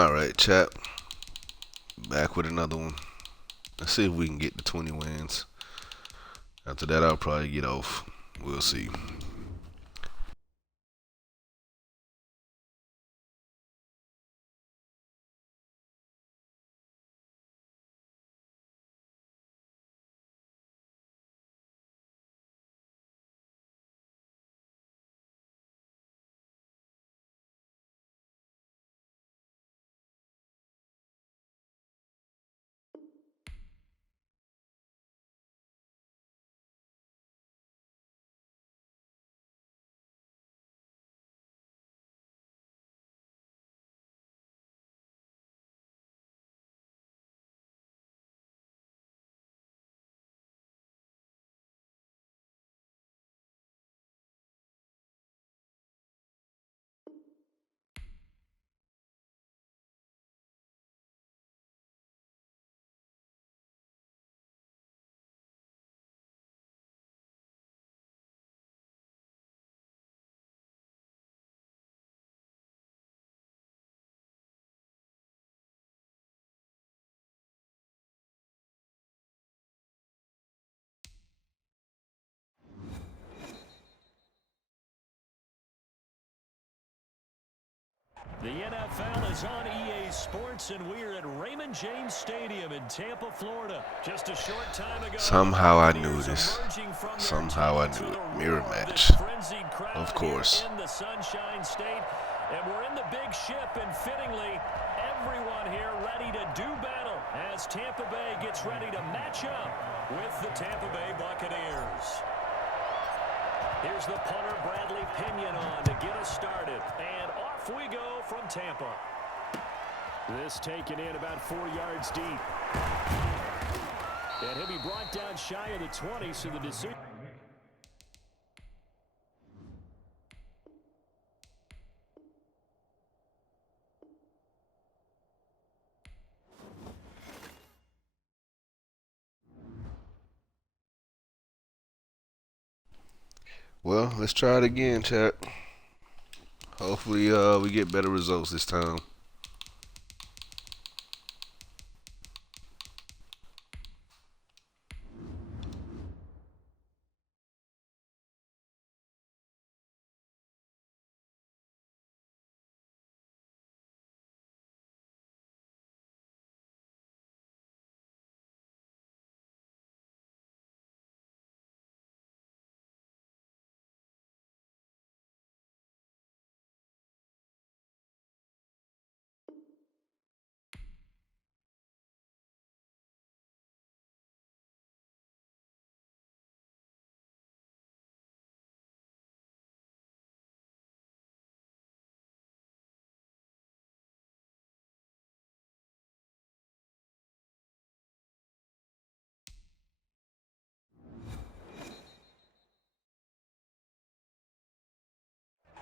Alright, chap. Back with another one. Let's see if we can get the 20 wins. After that, I'll probably get off. We'll see. The NFL is on EA Sports, and we're at Raymond James Stadium in Tampa, Florida. Just a short time ago, somehow I knew this. Somehow I knew it. Mirror match. Of course. In the Sunshine State, and we're in the big ship, and fittingly, everyone here ready to do battle as Tampa Bay gets ready to match up with the Tampa Bay Buccaneers. Here's the punter, Bradley Pinion, on to get us started. And off we go from Tampa. This taken in about 4 yards deep. And he'll be brought down shy of the 20, so the decision. Well, let's try it again, chat. Hopefully, we get better results this time.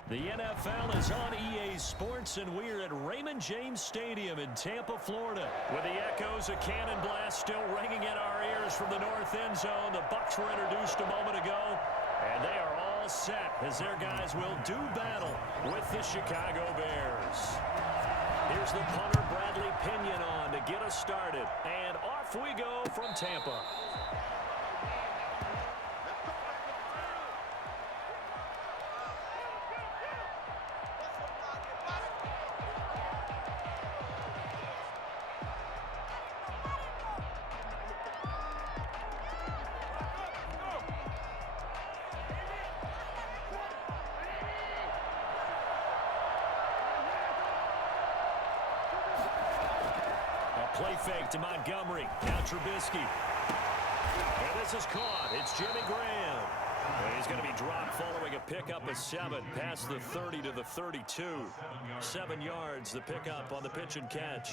The NFL is on EA Sports, and we're at Raymond James Stadium in Tampa, Florida. With the echoes of Cannon Blast still ringing in our ears from the north end zone, the Bucs were introduced a moment ago, and they are all set as their guys will do battle with the Chicago Bears. Here's the punter, Bradley Pinion, on to get us started, and off we go from Tampa. Play fake to Montgomery. Now Trubisky. And this is caught. It's Jimmy Graham. And he's going to be dropped following a pickup of 7 past the 30 to the 32. 7 yards, the pickup on the pitch and catch.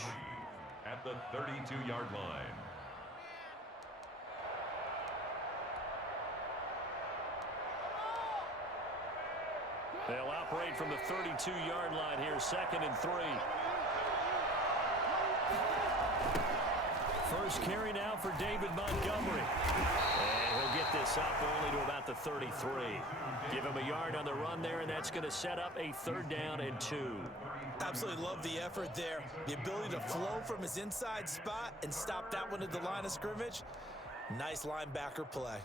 At the 32-yard line. They'll operate from the 32-yard line here, 2nd and 3. First carry now for David Montgomery. And he'll get this up only to about the 33. Give him a yard on the run there, and that's going to set up a 3rd down and 2. Absolutely love the effort there. The ability to flow from his inside spot and stop that one at the line of scrimmage. Nice linebacker play.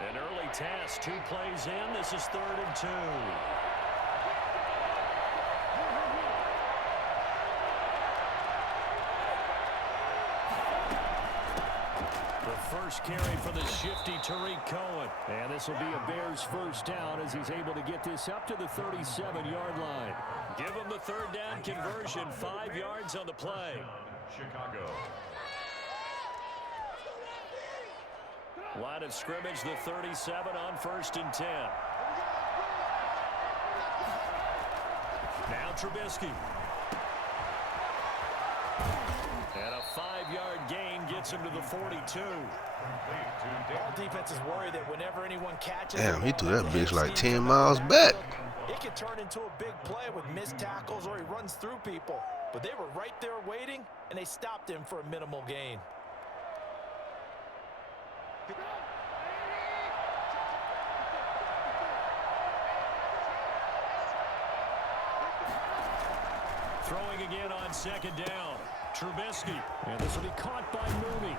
An early task, 2 plays in. This is 3rd and 2. First carry for the shifty Tariq Cohen. And this will be a Bears 1st down as he's able to get this up to the 37-yard line. Give him the 3rd down conversion, 5 yards on the play. Chicago. Line of scrimmage, the 37 on 1st and 10. Now Trubisky. And a 5-yard gain gets him to the 42. All defenses worry that whenever anyone catches... Damn, he threw that bitch like 10 miles back. It can turn into a big play with missed tackles or he runs through people. But they were right there waiting, and they stopped him for a minimal gain. Throwing again on 2nd down. Trubisky. And this will be caught by Mooney.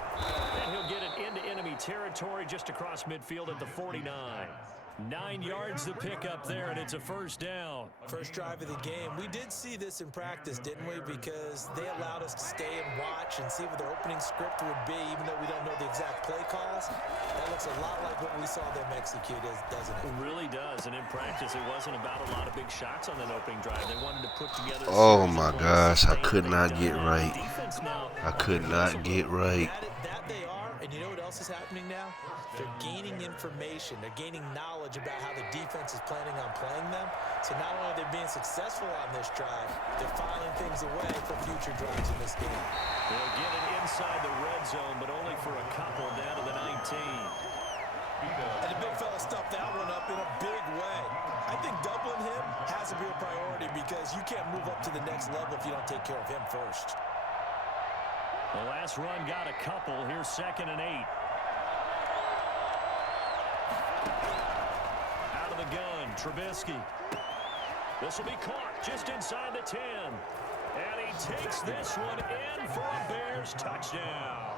And he'll get it into enemy territory just across midfield at the 49. 9 yards to pick up there, and it's a 1st down. First drive of the game. We did see this in practice, didn't we? Because they allowed us to stay and watch and see what their opening script would be, even though we don't know the exact play calls. That looks a lot like what we saw them execute, doesn't it? It really does, and in practice, it wasn't about a lot of big shots on that opening drive. They wanted to put together... Oh, my gosh. I could not get right. I could not get right. That they are, and you know what else is happening now? They're gaining information. They're gaining knowledge about how the defense is planning on playing them. So not only are they being successful on this drive, they're filing things away for future drives in this game. They'll get it inside the red zone, but only for a couple down to the 19. And the big fella stuffed that one up in a big way. I think doubling him has to be a priority because you can't move up to the next level if you don't take care of him first. The last run got a couple. Here's 2nd and 8. Out of the gun, Trubisky. This will be caught just inside the 10. And he takes this one in for a Bears touchdown.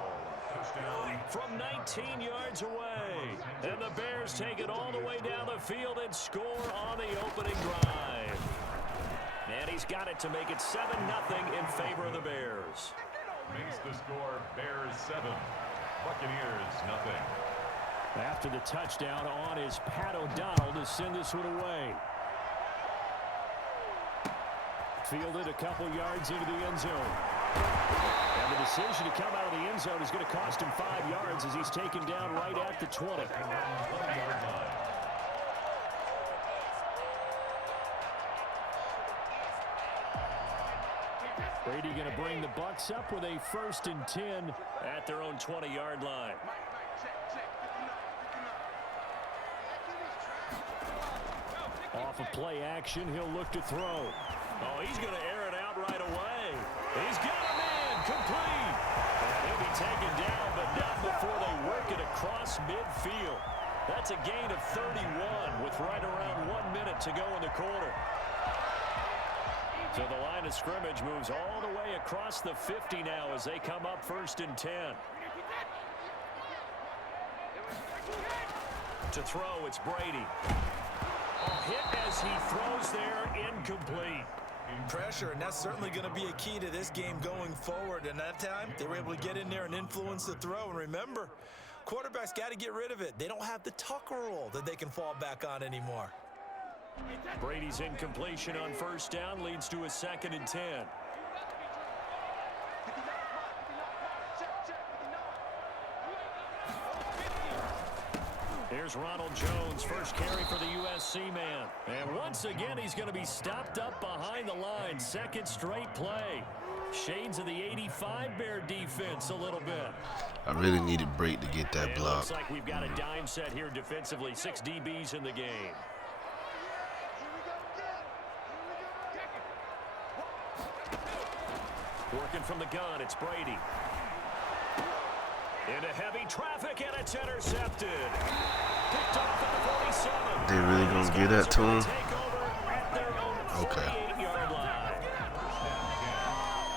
From 19 yards away. And the Bears take it all the way down the field and score on the opening drive. And he's got it to make it 7-0 in favor of the Bears. Makes the score Bears 7, Buccaneers 0. After the touchdown on is Pat O'Donnell to send this one away. Fielded a couple yards into the end zone. And the decision to come out of the end zone is going to cost him 5 yards as he's taken down right at the 20. Brady going to bring the Bucs up with a 1st and 10 at their own 20-yard line. Off of play action, he'll look to throw. Oh, he's going to air it out right away. He's got him in, complete. And he'll be taken down, but not before they work it across midfield. That's a gain of 31 with right around 1 minute to go in the quarter. So the line of scrimmage moves all the way across the 50 now as they come up 1st and 10. To throw, it's Brady. Hit as he throws there, incomplete. Pressure, and that's certainly going to be a key to this game going forward. And that time, they were able to get in there and influence the throw. And remember, quarterbacks got to get rid of it. They don't have the Tucker rule that they can fall back on anymore. Brady's incompletion on 1st down leads to a 2nd and 10. Here's Ronald Jones, first carry for the USC man. And once again, he's going to be stopped up behind the line. 2nd straight play. Shades of the 85 Bear defense a little bit. I really needed break to get that It block. looks like we've got a dime set here defensively. 6 DBs in the game. Working from the gun, it's Brady. Into heavy traffic, and it's intercepted. Picked off at the 47. They really gonna get that to him? Take over at their own Okay. 48-yard line.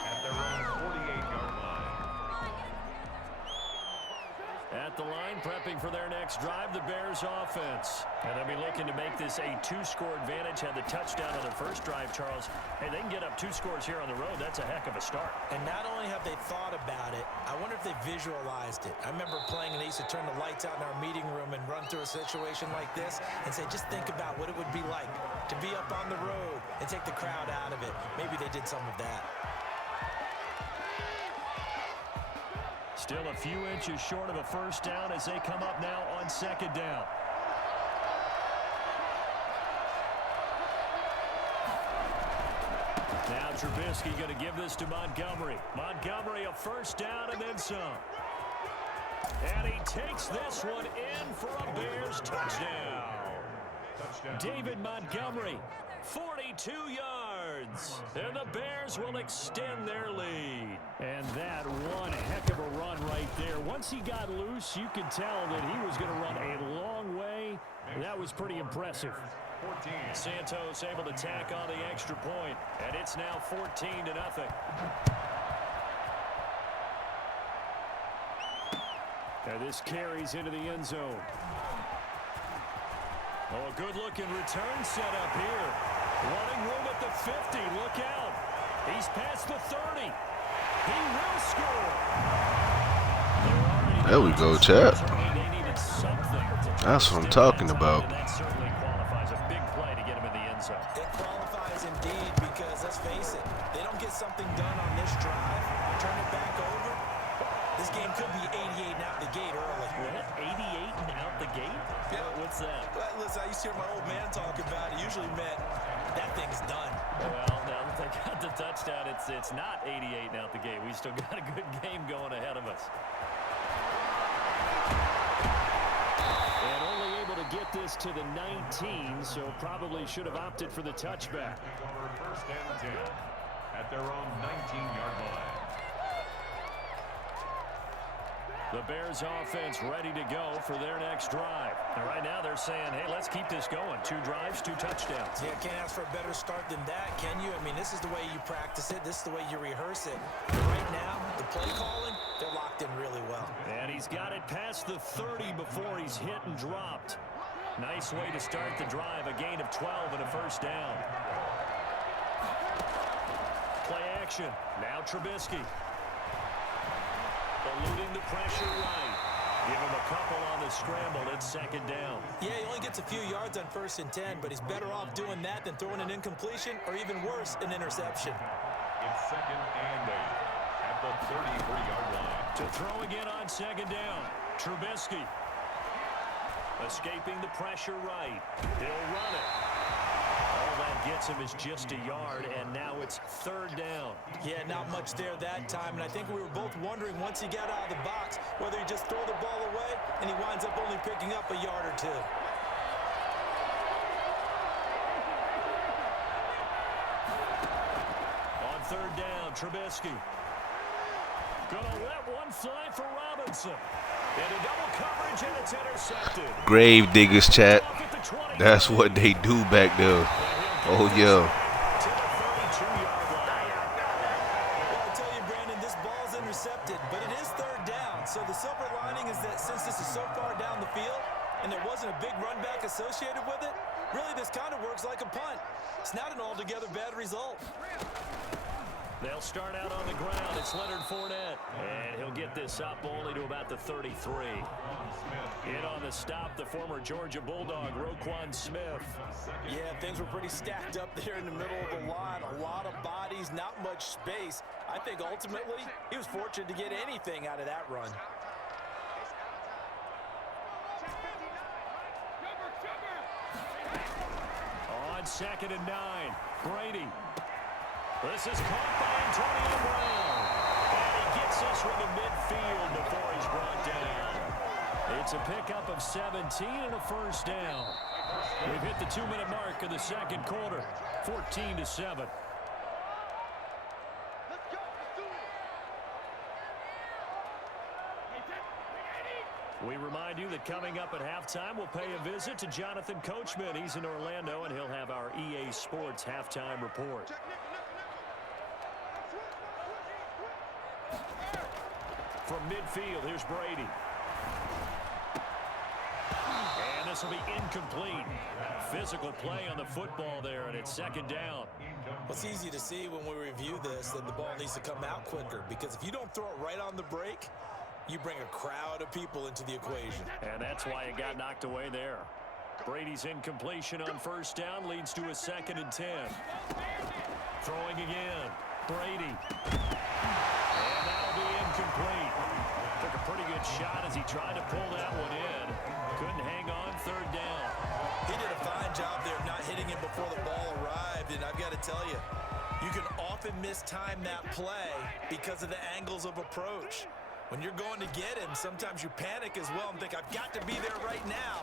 At their own 48-yard line. At the line, prepping for their next drive, the Bears offense. And they'll be looking to make this a 2-score advantage. Had the touchdown on their first drive, Charles. Hey, they can get up 2 scores here on the road. That's a heck of a start. And not only have they thought about it, I wonder if they visualized it. I remember playing and they used to turn the lights out in our meeting room and run through a situation like this and say, just think about what it would be like to be up on the road and take the crowd out of it. Maybe they did some of that. Still a few inches short of a first down as they come up now on second down. Now Trubisky going to give this to Montgomery. Montgomery a first down and then some. And he takes this one in for a Bears touchdown. David Montgomery, 42 yards. And the Bears will extend their lead. And that one heck of a run right there. Once he got loose, you could tell that he was going to run a long way. That was pretty impressive. 14. Santos able to tack on the extra point, and it's now 14-0. And this carries into the end zone. Oh, a good-looking return set up here. Running room at the 50. Look out. He's past the 30. He will score. There we go, Chad. They needed something. That's what I'm talking about. That certainly qualifies. A big play to get him in the end zone. It qualifies indeed because, let's face it, they don't get something done on this drive, turn it back over. This game could be 88 and out the gate early. What? 88 and out the gate? Yeah. What's that? Well, listen, I used to hear my old man talk about it. Usually meant that thing's done. Well, now that they got the touchdown, it's not 88 and out the gate. We still got a good game going ahead of us. And only able to get this to the 19, so probably should have opted for the touchback. First and 10 at their own 19-yard line. The Bears offense ready to go for their next drive. And right now they're saying, hey, let's keep this going. 2 drives, 2 touchdowns. Yeah, can't ask for a better start than that, can you? I mean, this is the way you practice it. This is the way you rehearse it. And right now, the play calling, they're locked in really well. And he's got it past the 30 before he's hit and dropped. Nice way to start the drive. A gain of 12 and a first down. Play action. Now Trubisky. Eluding the pressure right. Give him a couple on the scramble. It's second down. Yeah, he only gets a few yards on 1st and 10, but he's better off doing that than throwing an incompletion or even worse, an interception. It's second and 8 at the 33-yard line. To throw again on second down. Trubisky. Escaping the pressure right. He'll run it. All that gets him is just a yard, and now it's 3rd down. Yeah, not much there that time, and I think we were both wondering once he got out of the box whether he just throw the ball away and he winds up only picking up a yard or 2. On 3rd down, Trubisky. Gonna let one fly for Robinson. Into double coverage, and it's intercepted. Grave diggers, chat. Off at the 20. That's what they do back there. Oh, yeah. To the 32-yard line. Well, I tell you, Brandon, this ball's intercepted, but it is 3rd down. So the silver lining is that since this is so far down the field and there wasn't a big run back associated with it, really this kind of works like a punt. It's not an altogether bad result. They'll start out on the ground. It's Leonard Fournette. And he'll get this up only to about the 33. In on the stop, the former Georgia Bulldog, Roquan Smith. Yeah, things were pretty stacked up there in the middle of the line. A lot of bodies, not much space. I think ultimately he was fortunate to get anything out of that run. On 2nd and 9, Brady. This is caught by Antonio Brown. And he gets this one to midfield before he's brought down. It's a pickup of 17 and a first down. We've hit the 2-minute mark of the second quarter, 14-7. We remind you that coming up at halftime, we'll pay a visit to Jonathan Coachman. He's in Orlando, and he'll have our EA Sports halftime report. From midfield, here's Brady. And this will be incomplete. Physical play on the football there, and it's second down. Well, it's easy to see when we review this that the ball needs to come out quicker, because if you don't throw it right on the break, you bring a crowd of people into the equation. And that's why it got knocked away there. Brady's incompletion on first down leads to a 2nd and 10. Throwing again. Brady. And that'll be incomplete. Took a pretty good shot as he tried to pull that one in. Couldn't hang on, third down. He did a fine job there of not hitting him before the ball arrived, and I've got to tell you, you can often mistime that play because of the angles of approach. When you're going to get him, sometimes you panic as well and think, I've got to be there right now.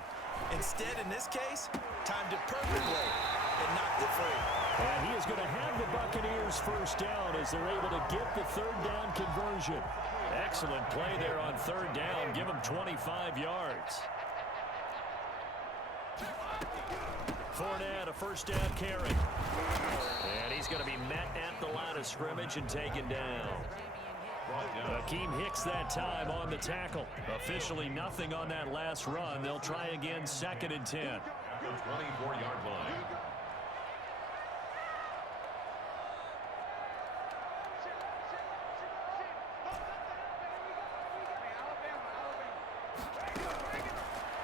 Instead, in this case, timed it perfectly and knocked it free. And he is going to have the Buccaneers first down as they're able to get the third down conversion. Excellent play there on third down. Give him 25 yards. Fournette, a first down carry. And he's going to be met at the line of scrimmage and taken down. Akeem Hicks that time on the tackle. Officially nothing on that last run. They'll try again, 2nd and 10. The 24-yard line.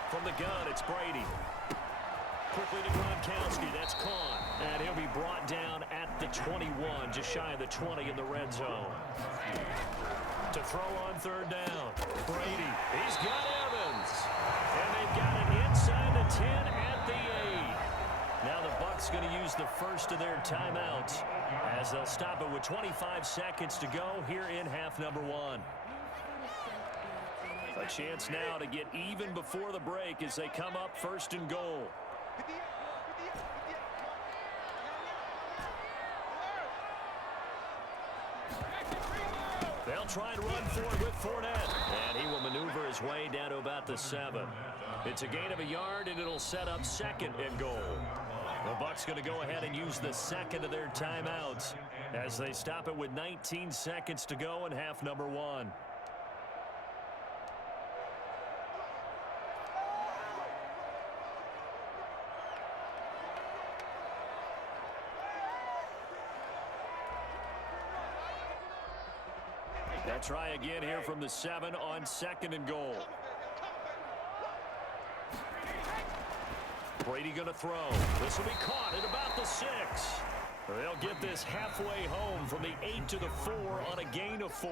From the gun, it's Brady. Quickly to Gronkowski, that's Kahn. And he'll be brought down at the 21, just shy of the 20 in the red zone. To throw on third down, Brady. He's got Evans. And they've got it inside the 10 at the 8. Now the Bucs going to use the first of their timeouts as they'll stop it with 25 seconds to go here in half number 1. A chance now to get even before the break as they come up 1st and goal. They'll try and run for it with Fournette. And he will maneuver his way down to about the 7. It's a gain of a yard, and it'll set up 2nd and goal. The Bucs going to go ahead and use the second of their timeouts as they stop it with 19 seconds to go in half number 1. They'll try again here from the 7 on 2nd and goal. Brady going to throw. This will be caught at about the 6. They'll get this halfway home from the 8 to the 4 on a gain of 4.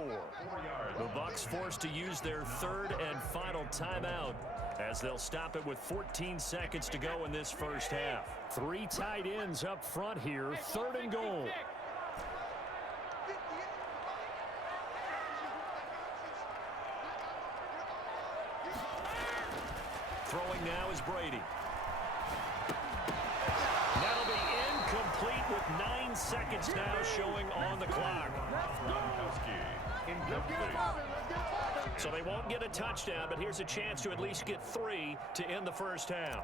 The Bucs forced to use their 3rd and final timeout as they'll stop it with 14 seconds to go in this first half. 3 tight ends up front here, 3rd and goal. Throwing now is Brady. That'll be incomplete with 9 seconds now showing on the clock. So they won't get a touchdown, but here's a chance to at least get 3 to end the first half.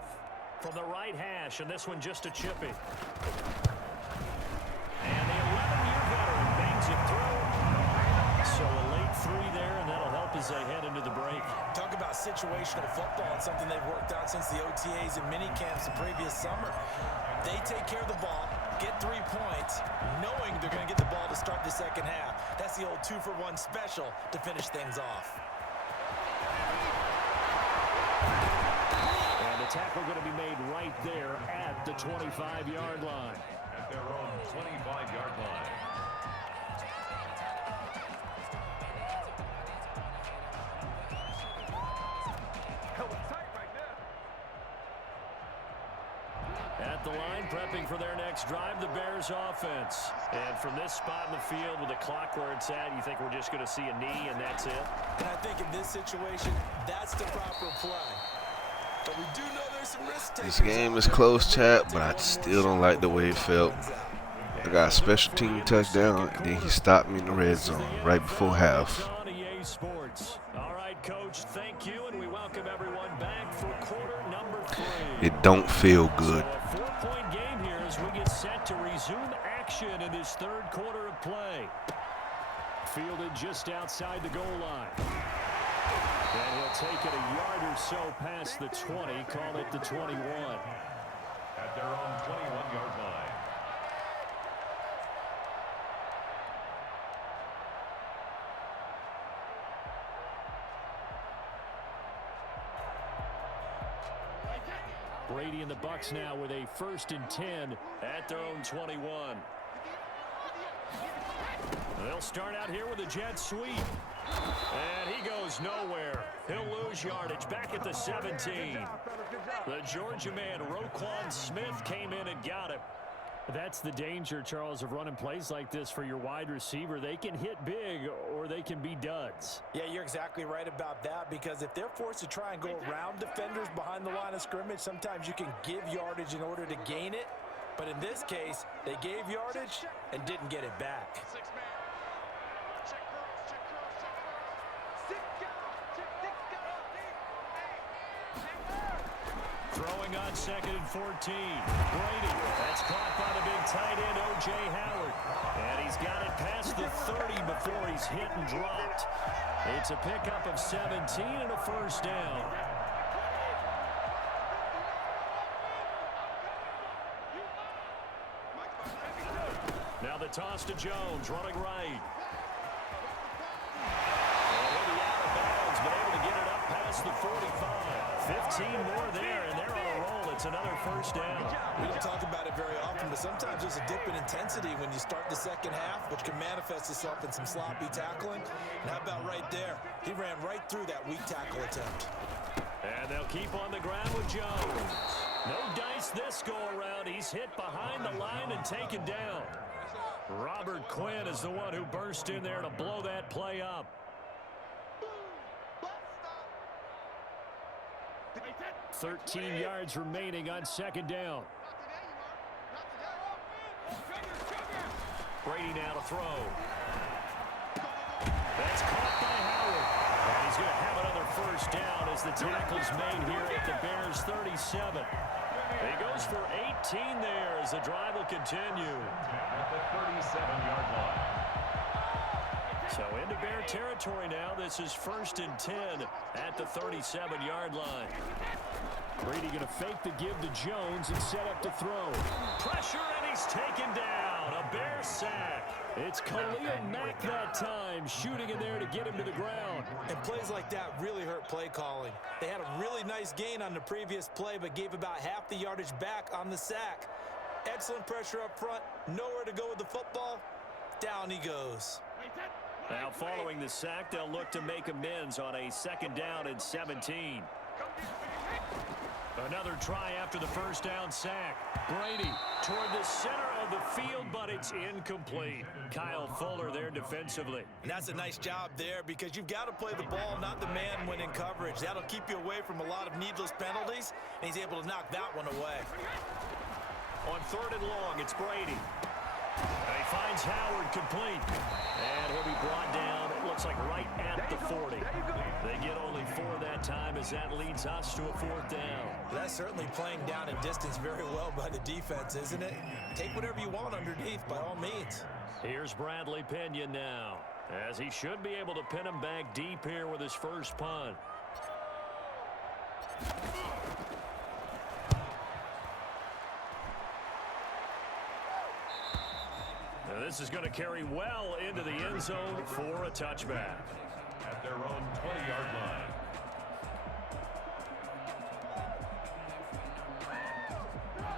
From the right hash, and this one just a chippy. And the 11-year veteran bangs it through. So a late 3 there, and that'll help as they head into the break. Talk about situational football. It's something they've worked out since the OTAs and mini camps the previous summer. They take care of the ball, get 3 points, knowing they're going to get the ball to start the second half. That's the old 2-for-1 special to finish things off. And the tackle going to be made right there at the 25-yard line. At their own 25-yard line. At at the line, prepping for their next drive, the Bears offense. And from this spot in the field with the clock where it's at, you think we're just going to see a knee and that's it? And I think in this situation, that's the proper play. But we do know there's some risk takers. This game is close, chat, but I still don't like the way it felt. I got a special team touchdown, and then he stopped me in the red zone right before half. All right, Coach, thank you, and we welcome everyone back for quarter number 3. It don't feel good. So a 4-point game here as we get set to resume action in this third quarter of play. Fielded just outside the goal line. And he'll take it a yard or so past the 20, call it the 21. At their own 21-yard line. Brady and the Bucs now with a 1st and 10 at their own 21. They'll start out here with a jet sweep. And he goes nowhere. He'll lose yardage back at the 17. The Georgia man, Roquan Smith, came in and got him. That's the danger, Charles, of running plays like this for your wide receiver. They can hit big or they can be duds. Yeah, you're exactly right about that, because if they're forced to try and go around defenders behind the line of scrimmage, sometimes you can give yardage in order to gain it. But in this case, they gave yardage and didn't get it back. Throwing on 2nd and 14. Brady. That's caught by the big tight end, O.J. Howard. And he's got it past the 30 before he's hit and dropped. It's a pickup of 17 and a 1st down. Now the toss to Jones, running right. And he'll be out of bounds, but able to get it up past the 45. 15 more there, and they're on a roll. It's another 1st down. We don't talk about it very often, but sometimes there's a dip in intensity when you start the second half, which can manifest itself in some sloppy tackling. And how about right there? He ran right through that weak tackle attempt. And they'll keep on the ground with Jones. No dice this go-around. He's hit behind the line and taken down. Robert Quinn is the one who burst in there to blow that play up. 13 yards remaining on 2nd down. Brady now to throw. That's caught by Howard. And he's going to have another 1st down as the tackle's made here at the Bears 37. He goes for 18 there as the drive will continue. At the 37-yard line. So into Bear territory now. This is 1st and 10 at the 37-yard line. Brady going to fake the give to Jones and set up to throw. Pressure, and he's taken down. A Bear sack. It's Khalil Mack that time, shooting in there to get him to the ground. And plays like that really hurt play calling. They had a really nice gain on the previous play, but gave about half the yardage back on the sack. Excellent pressure up front. Nowhere to go with the football. Down he goes. Now following the sack, they'll look to make amends on a 2nd down and 17. Another try after the 1st down sack. Brady toward the center of the field, but it's incomplete. Kyle Fuller there defensively. And that's a nice job there, because you've got to play the ball, not the man when in coverage. That'll keep you away from a lot of needless penalties, and he's able to knock that one away. On 3rd and long, it's Brady. And he finds Howard complete. And he'll be brought down, it looks like right at the 40. They get only 4 that time as that leads us to a 4th down. That's certainly playing down in distance very well by the defense, isn't it? Take whatever you want underneath by all means. Here's Bradley Pinion now, as he should be able to pin him back deep here with his first punt. Now this is going to carry well into the end zone for a touchback. At their own 20-yard line.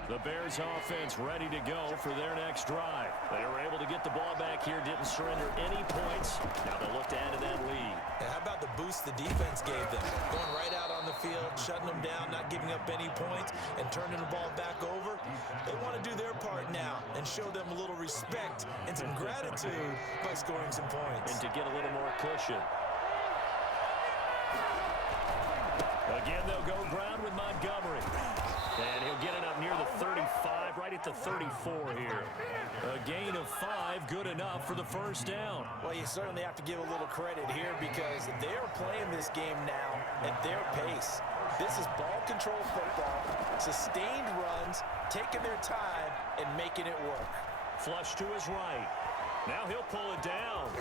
The Bears offense ready to go for their next drive. They were able to get the ball back here, didn't surrender any points. Now they'll look to add to that lead. And how about the boost the defense gave them? Going right out on the field, shutting them down, not giving up any points, and turning the ball back over. They want to do their part now and show them a little respect and some gratitude by scoring some points. And to get a little more cushion. Again, they'll go ground with Montgomery. And he'll get it up near the 35, right at the 34 here. A gain of 5, good enough for the first down. Well, you certainly have to give a little credit here because they're playing this game now at their pace. This is ball control football, sustained runs, taking their time, and making it work. Flush to his right. Now he'll pull it down.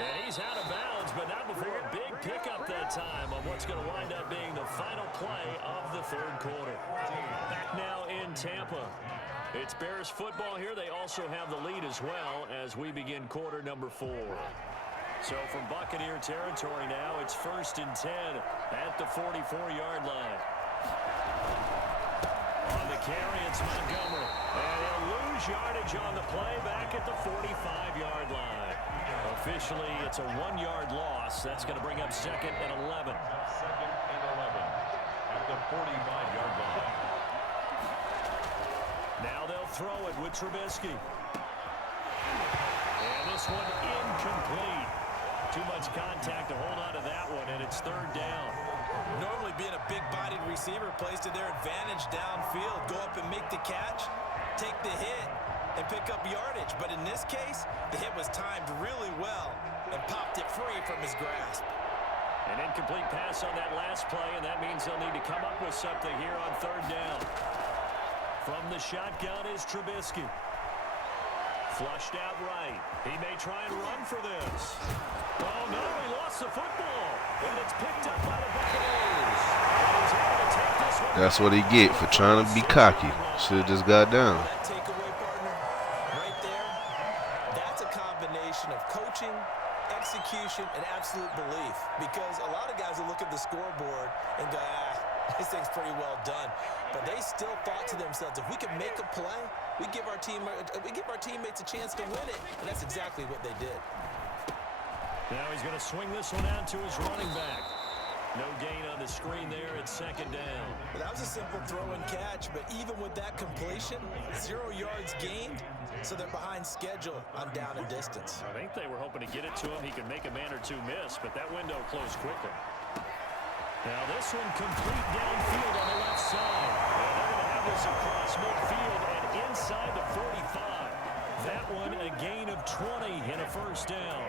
And he's out of bounds, but not before a big pickup that time on what's going to wind up being the final play of the third quarter. Back now in Tampa. It's Bears football here. They also have the lead as well as we begin quarter number 4. So from Buccaneer territory now, it's 1st and 10 at the 44-yard line. On the carry, it's Montgomery. And he'll lose yardage on the play back at the 45-yard line. Officially, it's a 1-yard loss. That's going to bring up 2nd and 11. 2nd and 11 at the 45-yard line. Now they'll throw it with Trubisky. And this one incomplete. Too much contact to hold on to that one, and it's 3rd down. Normally being a big-bodied receiver plays to their advantage downfield. Go up and make the catch, take the hit, and pick up yardage. But in this case, the hit was timed really well and popped it free from his grasp. An incomplete pass on that last play, and that means they'll need to come up with something here on 3rd down. From the shotgun is Trubisky. Flushed out right. He may try and run for this. Oh, no, he lost the football. And it's picked up by the Buccaneers. And he's able to take this one. That's what he get for trying to be cocky. Should have just got down. That takeaway, partner, right there, that's a combination of coaching, execution, and absolute belief. Because a lot of guys will look at the scoreboard and go, this thing's pretty well done. But they still thought to themselves, if we can make a play, we give our teammates a chance to win it. And that's exactly what they did. Now he's going to swing this one out to his running back. No gain on the screen there. It's 2nd down. Well, that was a simple throw and catch, but even with that completion, 0 yards gained, so they're behind schedule on down and distance. I think they were hoping to get it to him. He could make a man or two miss, but that window closed quickly. Now this one complete downfield on the left side. And they're going to have this across midfield and inside the 45. That one a gain of 20 and a 1st down.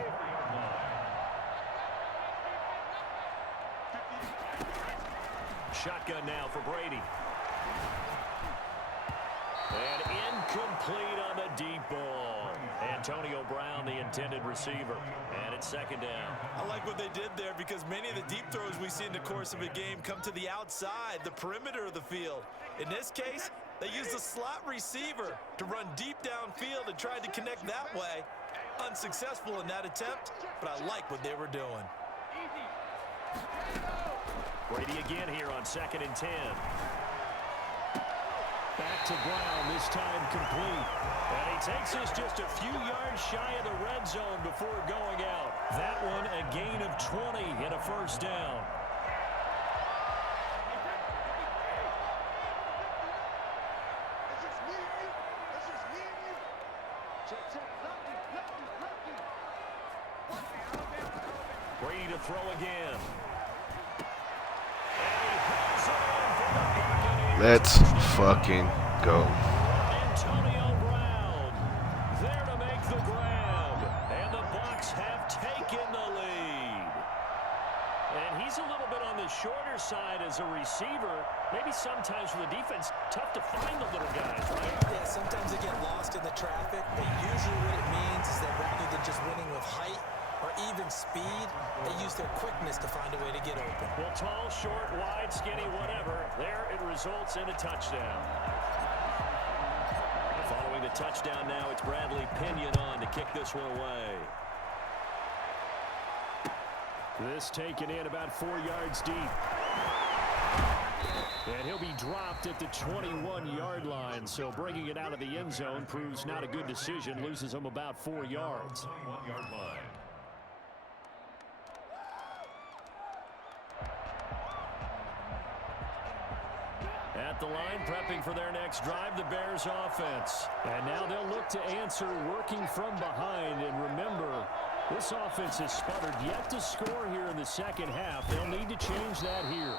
Shotgun now for Brady. And incomplete on the deep ball. Antonio Brown, the intended receiver. And it's 2nd down. I like what they did there because many of the deep throws we see in the course of a game come to the outside, the perimeter of the field. In this case, they used the slot receiver to run deep downfield and tried to connect that way. Unsuccessful in that attempt, but I like what they were doing. Brady again here on 2nd and 10. Back to Brown, this time complete. And he takes this just a few yards shy of the red zone before going out. That one a gain of 20 and a 1st down. Brady to throw again. Let's fucking go. Antonio Brown there to make the grab. And the Bucs have taken the lead. And he's a little bit on the shorter side as a receiver. Maybe sometimes for the defense, tough to find the little guys, right? Yeah, sometimes they get lost in the traffic, but usually what it means is that rather than just winning with height or even speed, they use their quickness to find a way to get open. Well, tall, short, wide, skinny, whatever, there it results in a touchdown. Following the touchdown now, it's Bradley Pinion on to kick this one away. This taken in about 4 yards deep. And he'll be dropped at the 21-yard line. So bringing it out of the end zone proves not a good decision. Loses him about 4 yards. 21-yard line. At the line, prepping for their next drive, the Bears offense. And now they'll look to answer working from behind. And remember, this offense has sputtered yet to score here in the second half. They'll need to change that here.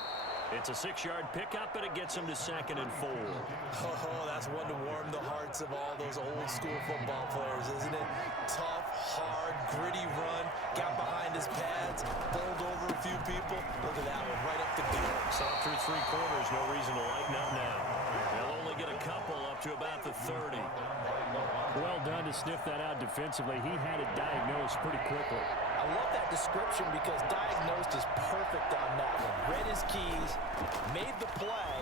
It's a 6-yard pickup, but it gets them to 2nd and 4. Oh, that's one to warm the hearts of all those old-school football players, isn't it? Tough, hard, gritty run, got behind his pads, bowled over a few people. Look at that one, right up the gut. So through 3 quarters, no reason to lighten up now. They'll only get a couple up to about the 30. Well done to sniff that out defensively. He had it diagnosed pretty quickly. I love that description because diagnosed is perfect on that one. Read his keys, made the play,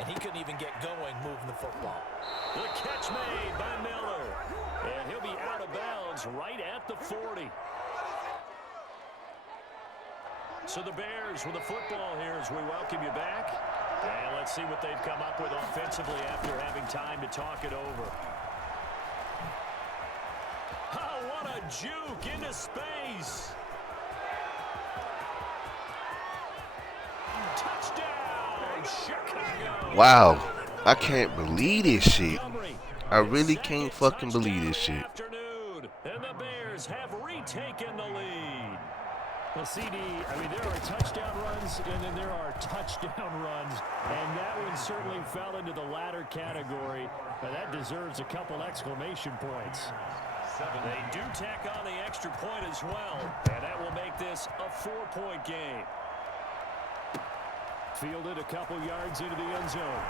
and he couldn't even get going moving the football. The catch made by Miller. And he'll be out of bounds right at the 40. So the Bears with the football here as we welcome you back. And let's see what they've come up with offensively after having time to talk it over. Oh, what a juke into space. Touchdown, Chicago. Wow. I can't believe this shit. I really can't fucking believe this shit. And the Bears have retaken the lead. Well, CD, I mean, there are touchdown runs, and then there are touchdown runs. And that one certainly fell into the latter category. But that deserves a couple exclamation points. They do tack on the extra point as well. And that will make this a 4-point game. Fielded a couple yards into the end zone.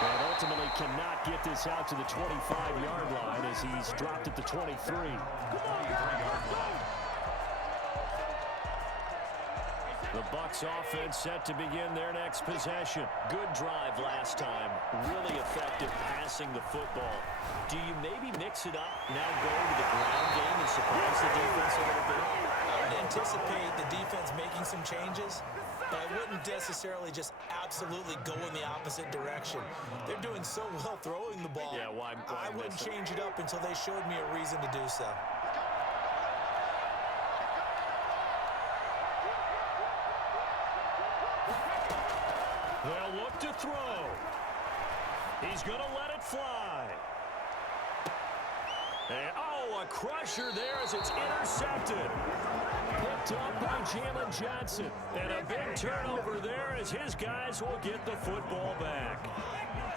And ultimately cannot get this out to the 25-yard line as he's dropped at the 23. The Bucs offense set to begin their next possession. Good drive last time. Really effective passing the football. Do you maybe mix it up, now go to the ground game and surprise the defense a little bit? I would anticipate the defense making some changes, but I wouldn't necessarily just absolutely go in the opposite direction. They're doing so well throwing the ball. Yeah, why I wouldn't change it up until they showed me a reason to do so. They'll look to throw. He's going to let it fly. And, oh, a crusher there as it's intercepted. Picked up by Jalen Johnson. And a big turnover there as his guys will get the football back.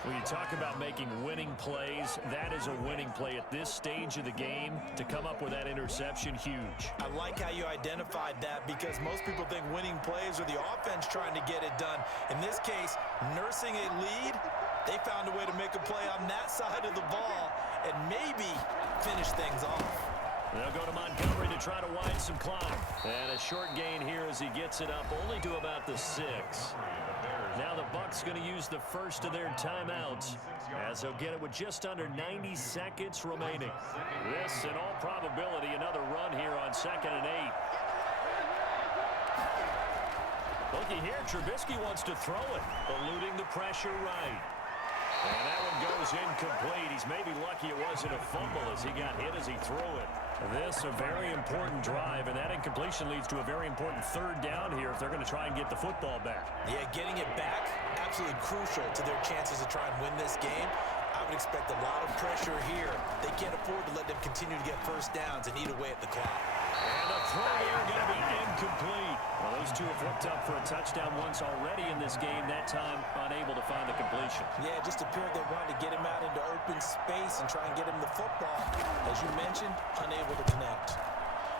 When you talk about making winning plays, that is a winning play at this stage of the game. To come up with that interception, huge. I like how you identified that because most people think winning plays are the offense trying to get it done. In this case, nursing a lead, they found a way to make a play on that side of the ball and maybe finish things off. They'll go to Montgomery to try to wind some clock. And a short gain here as he gets it up only to about the 6. Now the Bucs going to use the first of their timeouts as they'll get it with just under 90 seconds remaining. This, in all probability, another run here on 2nd and 8. Looky here, Trubisky wants to throw it, eluding the pressure right. And that one goes incomplete. He's maybe lucky it wasn't a fumble as he got hit as he threw it. This a very important drive, and that incompletion leads to a very important 3rd down here if they're going to try and get the football back. Yeah, getting it back, absolutely crucial to their chances to try and win this game. I would expect a lot of pressure here. They can't afford to let them continue to get first downs and eat away at the clock. And the throw there going to be incomplete. Well, those two have hooked up for a touchdown once already in this game, that time unable to find the completion. Yeah, it just appeared they wanted to get him out into open space and try and get him the football. As you mentioned, unable to connect.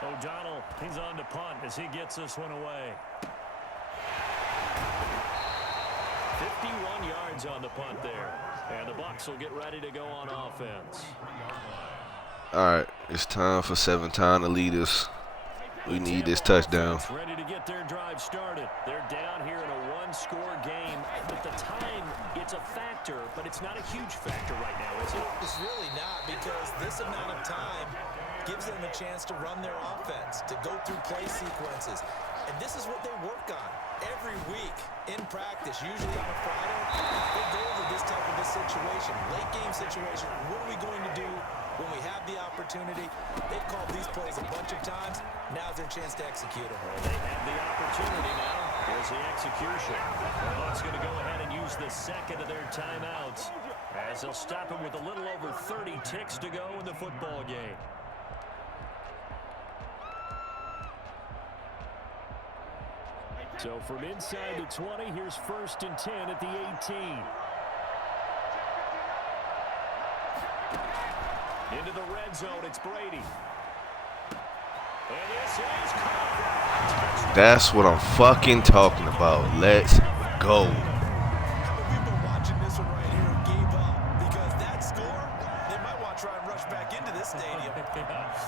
O'Donnell, he's on to punt as he gets this one away. 51 yards on the punt there. And the Bucs will get ready to go on offense. All right, it's time for 7-time to lead us. We need this touchdown. Ready to get their drive started. They're down here in a 1-score game. At the time, it's a factor, but it's not a huge factor right now, is it? It's really not because this amount of time gives them a chance to run their offense, to go through play sequences. And this is what they work on every week in in practice, usually on a Friday, they go over this type of a situation, late game situation. What are we going to do when we have the opportunity? They've called these plays a bunch of times. Now's their chance to execute them. Well, they have the opportunity now. Here's the execution. The Bucs going to go ahead and use the second of their timeouts as they'll stop him with a little over 30 ticks to go in the football game. So from inside the 20, here's 1st and 10 at the 18. Into the red zone, it's Brady. And this is caught. That's what I'm fucking talking about. Let's go. We've been watching this one right here and gave up because that score, they might want to try and rush back into this stadium.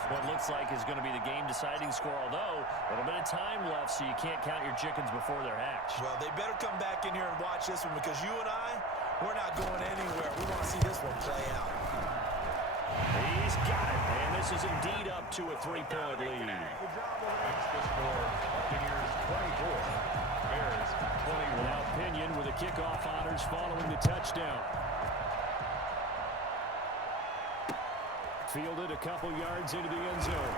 What looks like is going to be the game-deciding score, although a little bit of time left, so you can't count your chickens before they're hatched. Well, they better come back in here and watch this one because you and I, we're not going anywhere. We want to see this one play out. He's got it, and this is indeed up to a 3-point lead. Makes the score Buccaneers 24, Bears 21. Now Pinion with the kickoff honors following the touchdown. Fielded a couple yards into the end zone.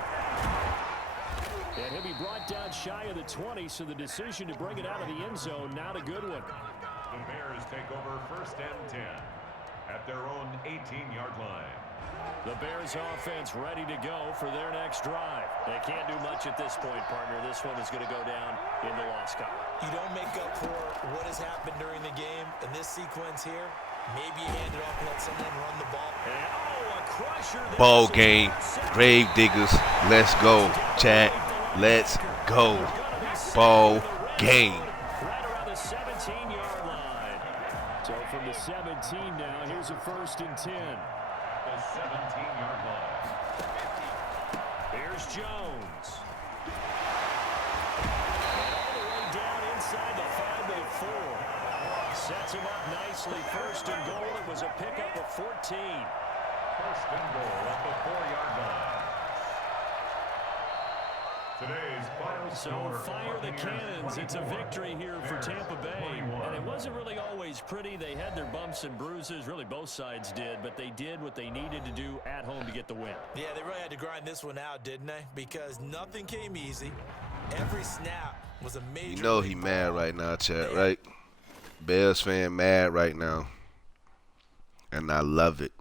And he'll be brought down shy of the 20, so the decision to bring it out of the end zone, not a good one. The Bears take over 1st and 10 at their own 18-yard line. The Bears offense ready to go for their next drive. They can't do much at this point, partner. This one is going to go down in the loss column. You don't make up for what has happened during the game in this sequence here. Maybe you hand it off and let someone run the ball. And, oh, a crusher. Ball game. Grave diggers. Let's go. Chat. Let's go. Ball game. Right around the 17-yard line. So from the 17 now, here's a 1st and 10. The 17-yard line. Here's Jones. And all the way down inside the 5 to the 4. Sets him up nicely. 1st and goal. It was a pickup of 14. 1st and goal at the 4-yard line. Today's final So score. fire the cannons. It's a victory here for Tampa Bay. 21. And it wasn't really always pretty. They had their bumps and bruises. Really, both sides did. But they did what they needed to do at home to get the win. Yeah, they really had to grind this one out, didn't they? Because nothing came easy. Every snap was a major. You know he mad right now, chat, right? Bears fan mad right now. And I love it.